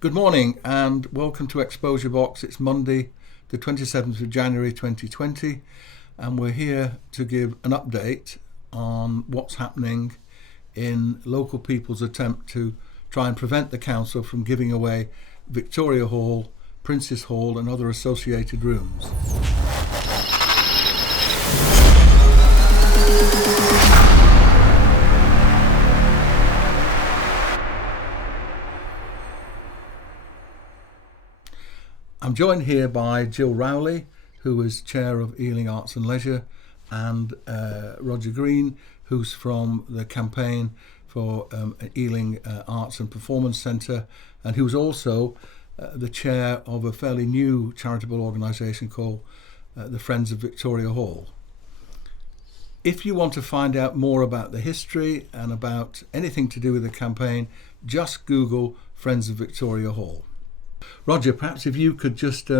Good morning and welcome to Exposure Box. It's Monday, the 27th of January 2020, and we're here to give an update on what's happening in local people's attempt to try and prevent the council from giving away Victoria Hall, Prince's Hall and other associated rooms. I'm joined here by Gill Rowley, who is Chair of Ealing Arts and Leisure, and Roger Green, who's from the campaign for Ealing Arts and Performance Centre, and who's also the chair of a fairly new charitable organisation called the Friends of Victoria Hall. If you want to find out more about the history and about anything to do with the campaign, just Google Friends of Victoria Hall. Roger, perhaps if you could just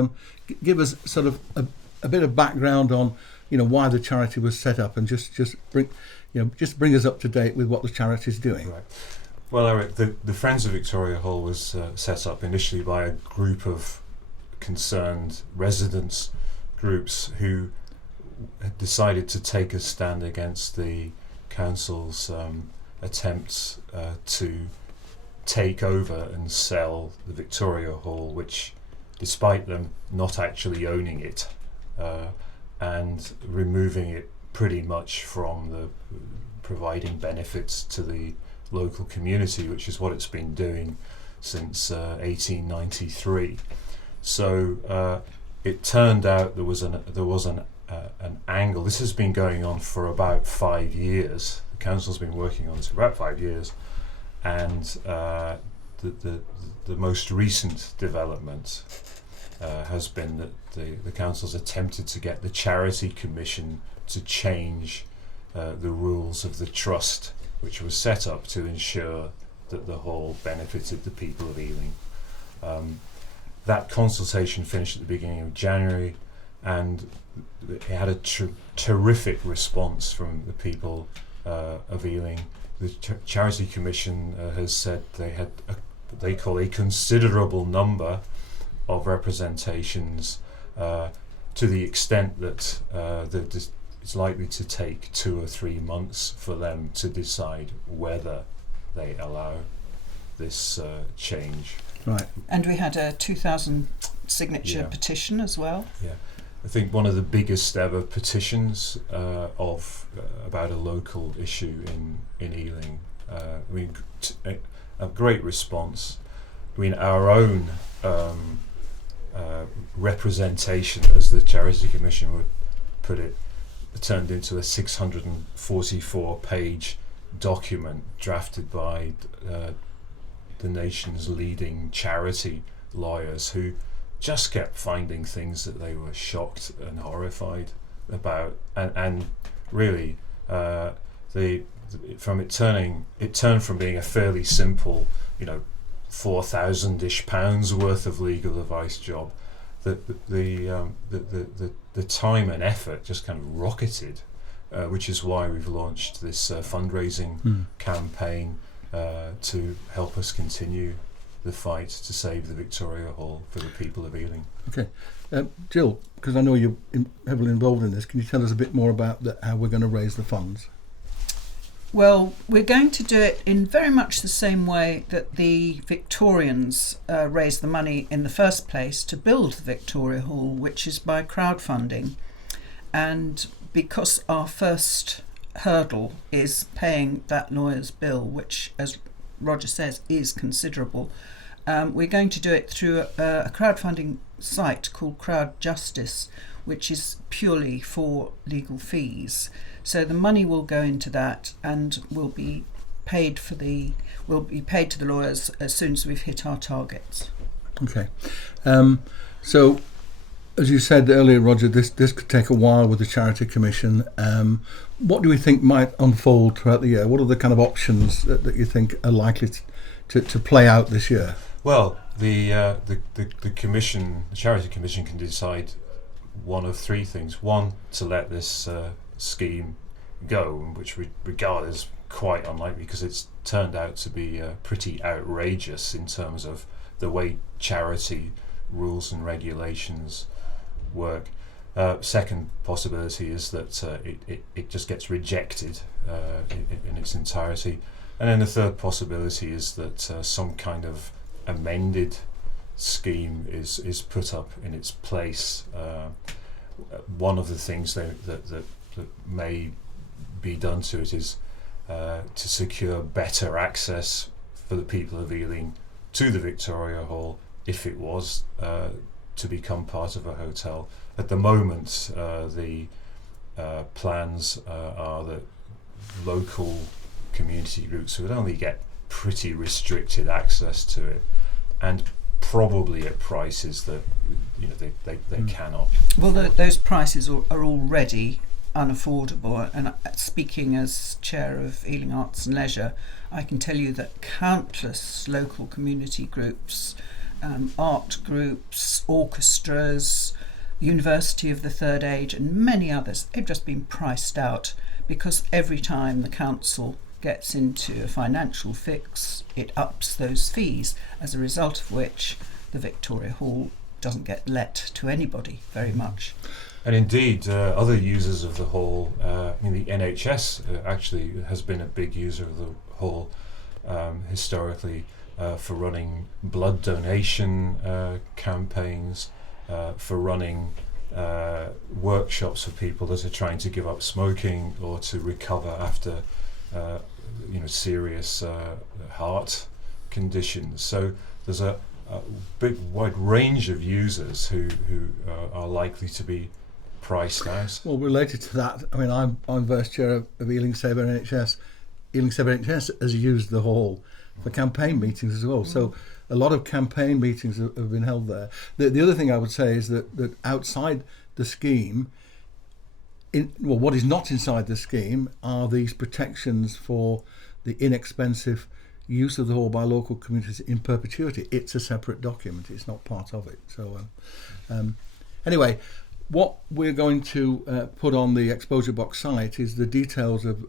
give us sort of a bit of background on, why the charity was set up, and just bring us up to date with what the charity is doing. Right. Well, Eric, the Friends of Victoria Hall was set up initially by a group of concerned residents groups who had decided to take a stand against the council's attempts to take over and sell the Victoria Hall, which, despite them not actually owning it and removing it pretty much from the providing benefits to the local community, which is what it's been doing since 1893. So it turned out there was an angle. This has been going on for about 5 years. The council's been working on this for about 5 years. And the most recent development has been that the council's attempted to get the Charity Commission to change the rules of the trust, which was set up to ensure that the hall benefited the people of Ealing. That consultation finished at the beginning of January, and it had a terrific response from the people of Ealing. The Charity Commission has said they had what they call a considerable number of representations, to the extent that it's likely to take 2 or 3 months for them to decide whether they allow this change. Right. And we had a 2,000 signature petition as well. Yeah. I think one of the biggest ever petitions about a local issue in Ealing. A great response. Our own representation, as the Charity Commission would put it, turned into a 644-page document drafted by the nation's leading charity lawyers, who just kept finding things that they were shocked and horrified about, and really it turned from being a fairly simple, £4,000-ish worth of legal advice job. The time and effort just kind of rocketed, which is why we've launched this fundraising campaign to help us continue the fight to save the Victoria Hall for the people of Ealing. Okay. Gill, because I know you're heavily involved in this, can you tell us a bit more about how we're going to raise the funds? Well, we're going to do it in very much the same way that the Victorians raised the money in the first place to build the Victoria Hall, which is by crowdfunding. And because our first hurdle is paying that lawyer's bill, which, as Roger says, is considerable, we're going to do it through a crowdfunding site called Crowd Justice, which is purely for legal fees. So the money will go into that and will be paid to the lawyers as soon as we've hit our targets. Okay. So, as you said earlier, Roger, this could take a while with the Charity Commission. What do we think might unfold throughout the year? What are the kind of options that you think are likely to play out this year? Well, the commission, the Charity Commission, can decide one of three things. One, to let this scheme go, which we regard as quite unlikely because it's turned out to be pretty outrageous in terms of the way charity rules and regulations work. Second possibility is that it just gets rejected in its entirety. And then the third possibility is that some kind of amended scheme is put up in its place. One of the things that may be done to it is to secure better access for the people of Ealing to the Victoria Hall if it was to become part of a hotel. At the moment, the plans are that local community groups would only get pretty restricted access to it, and probably at prices that they cannot. Well, those prices are already unaffordable, and speaking as chair of Ealing Arts and Leisure, I can tell you that countless local community groups, art groups, orchestras, University of the Third Age and many others, they've just been priced out because every time the council gets into a financial fix, it ups those fees, as a result of which the Victoria Hall doesn't get let to anybody very much. And indeed, other users of the hall, the NHS actually has been a big user of the hall historically for running blood donation campaigns, for running workshops for people that are trying to give up smoking or to recover after serious heart conditions. So there's a big wide range of users who are likely to be priced out. Well, related to that, I mean, I'm vice chair of Ealing Sabre NHS. Ealing Sabre NHS has used the hall for campaign meetings as well. So a lot of campaign meetings have been held there. The other thing I would say is that outside the scheme, what is not inside the scheme are these protections for the inexpensive use of the hall by local communities in perpetuity. It's a separate document. It's not part of it. So anyway, what we're going to put on the exposure box site is the details of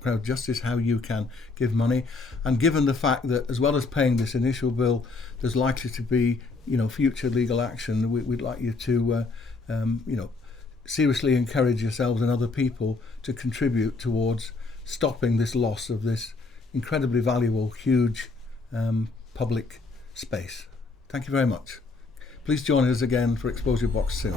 crowd justice, how you can give money, and given the fact that as well as paying this initial bill, there's likely to be future legal action, we'd like you to seriously encourage yourselves and other people to contribute towards stopping this loss of this incredibly valuable, huge public space. Thank you very much. Please join us again for Exposure Box soon.